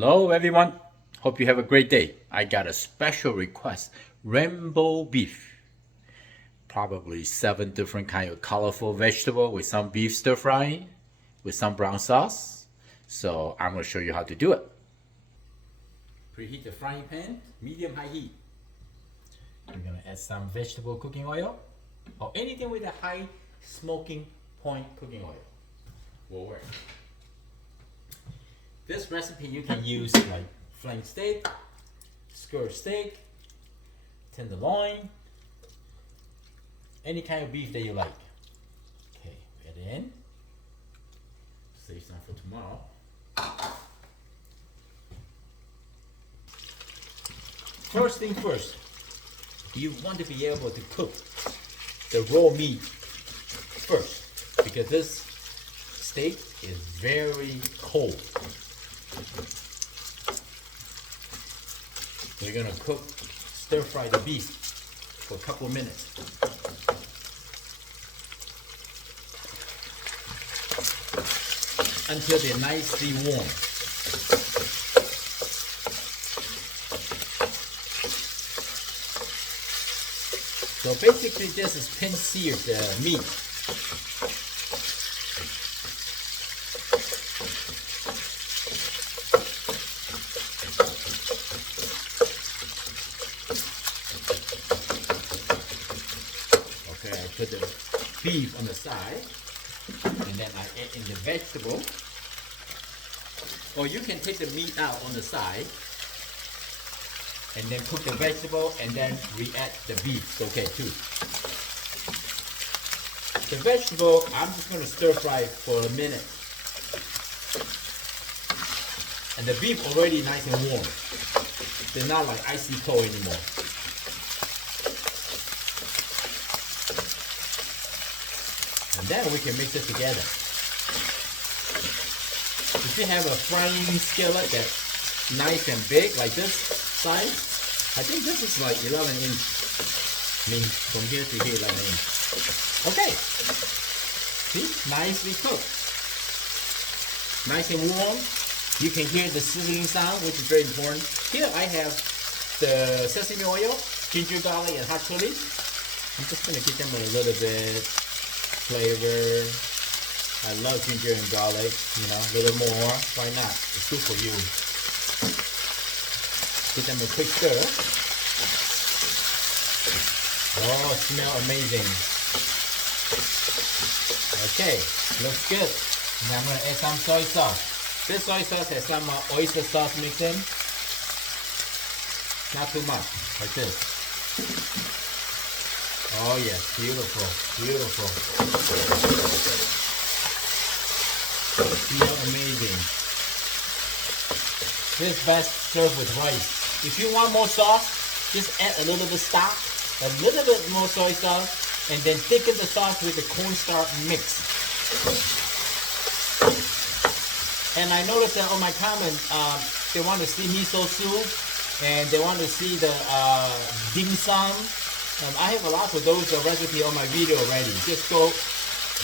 Hello everyone, hope you have a great day. I got a special request, rainbow beef. Probably 7 different kind of colorful vegetable with some beef stir fry, with some brown sauce. So I'm going to show you how to do it. Preheat the frying pan, medium high heat. We're going to add some vegetable cooking oil or anything with a high smoking point cooking oil will work. This recipe you can use like flank steak, skirt steak, tenderloin, any kind of beef that you like. Okay, add it in. Save some for tomorrow. First thing first, you want to be able to cook the raw meat first because this steak is very cold. We're gonna stir fry the beef for a couple of minutes. Until they're nicely warm. So basically this is pan-seared meat. I put the beef on the side and then I add in the vegetable, or you can take the meat out on the side and then cook the vegetable and then re-add the beef. It's okay too. The vegetable I'm just going to stir fry for a minute, and the beef already nice and warm. They're not like icy cold anymore. And then we can mix it together. If you have a frying skillet that's nice and big, like this size, I think this is like 11 inch. I mean, from here to here, 11 inch. Okay. See? Nicely cooked. Nice and warm. You can hear the sizzling sound, which is very important. Here I have the sesame oil, ginger, garlic, and hot chili. I'm just going to give them a little bit flavor. I love ginger and garlic, you know, a little more. Why not? It's good for you. Give them a quick stir. Oh, it smells amazing. Okay, looks good. And I'm going to add some soy sauce. This soy sauce has some oyster sauce mixed in. Not too much, like this. Oh yes, beautiful, beautiful. Smells amazing. This is best served with rice. If you want more sauce, just add a little bit stock, a little bit more soy sauce, and then thicken the sauce with the cornstarch mix. And I noticed that on my comments, they want to see miso soup, and they want to see the dim sum. I have a lot of those recipes on my video already. Just go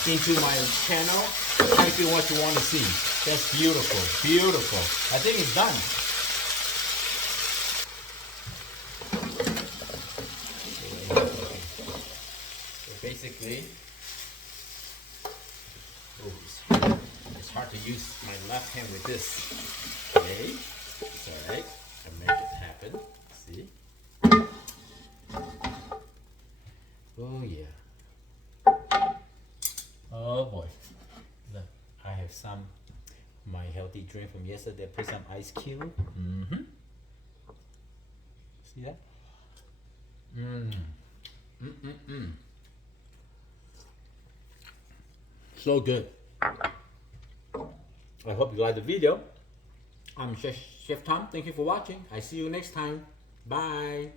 into my channel, type in what you want to see. That's beautiful, beautiful. I think it's done. So basically, it's hard to use my left hand with this. Okay, it's alright. I make it happen. See? Oh yeah. Oh boy. Look, I have some my healthy drink from yesterday. Put some ice cube. See that? So good. I hope you like the video. I'm Chef Tom. Thank you for watching. I see you next time. Bye.